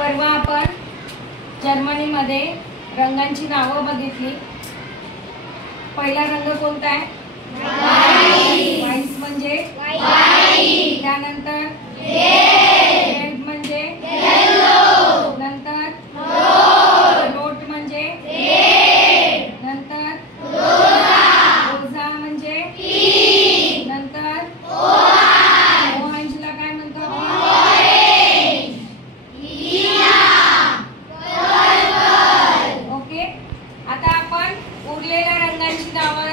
परवा आपण जर्मनीमध्ये रंगांची नावं बघितली। पहिला रंग कोणता आहे? व्हाईट म्हणजे व्हाईट, त्यानंतर रेड म्हणजे येलो, नंतर रोट म्हणजे रेड, नंतर रोजा म्हणजे पिंक, नंतर ऑरेंजला काय म्हणतात? ओके, आता आपण उरलेल्या रंगांची नावं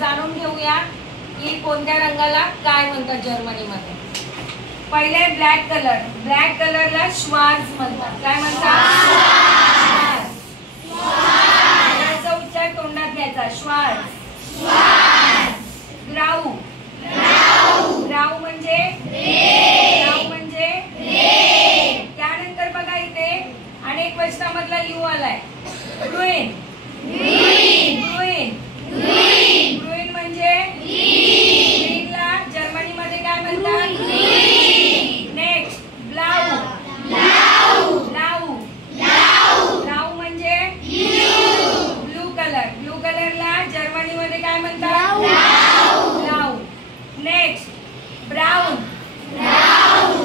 जाणून घेऊया की कोणत्या रंगाला काय म्हणतात जर्मनीमध्ये। पहिले ब्लॅक कलर, ब्लॅक कलरला श्वार्ज म्हणतात। काय म्हणतात? याचा उच्चार तोंडात घ्यायचा, श्वार्ज। ग्राउ, ग्राउ म्हणजे ग्राउ म्हणजे त्यानंतर बघा इथे अनेक वचनामधला यू आलाय, ग्रुइन, ग्रुइन, ग्रुइन म्हणजे ग्रीनला जर्मनीमध्ये काय म्हणतात? नेक्स्ट ब्लाउ, ब्लाउ, ब्लाउ म्हणजे ब्लू कलर, ब्लू कलरला जर्मनीमध्ये काय म्हणतात? ब्लाउ। नेक्स्ट ब्राउन,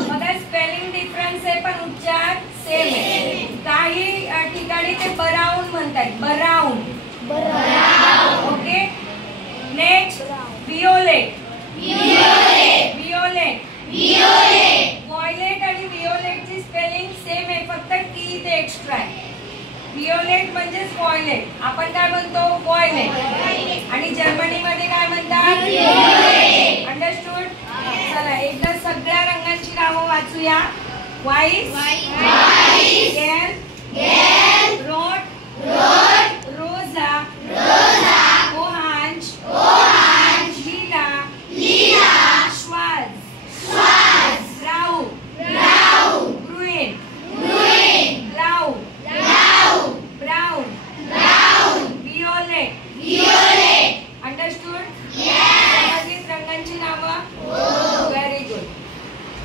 बघा स्पेलिंग डिफरन्स आहे पण उच्चार सेम आहे। काही ठिकाणी ते ब्राउन म्हणतात, brown. Okay, next violet, violet, violet आणि वियोलेटची स्पेलिंग सेम आहे, फक्त टी इथे एक्स्ट्रा आहे। वियोलेट म्हणजेच व्हायलेट, आपण काय म्हणतो? व्हायलेट, आणि जर्मनीमध्ये काय म्हणतात? अंडरस्टूड? चला एकदा सगळ्या रंगांची नावं वाचूया। White, yellow,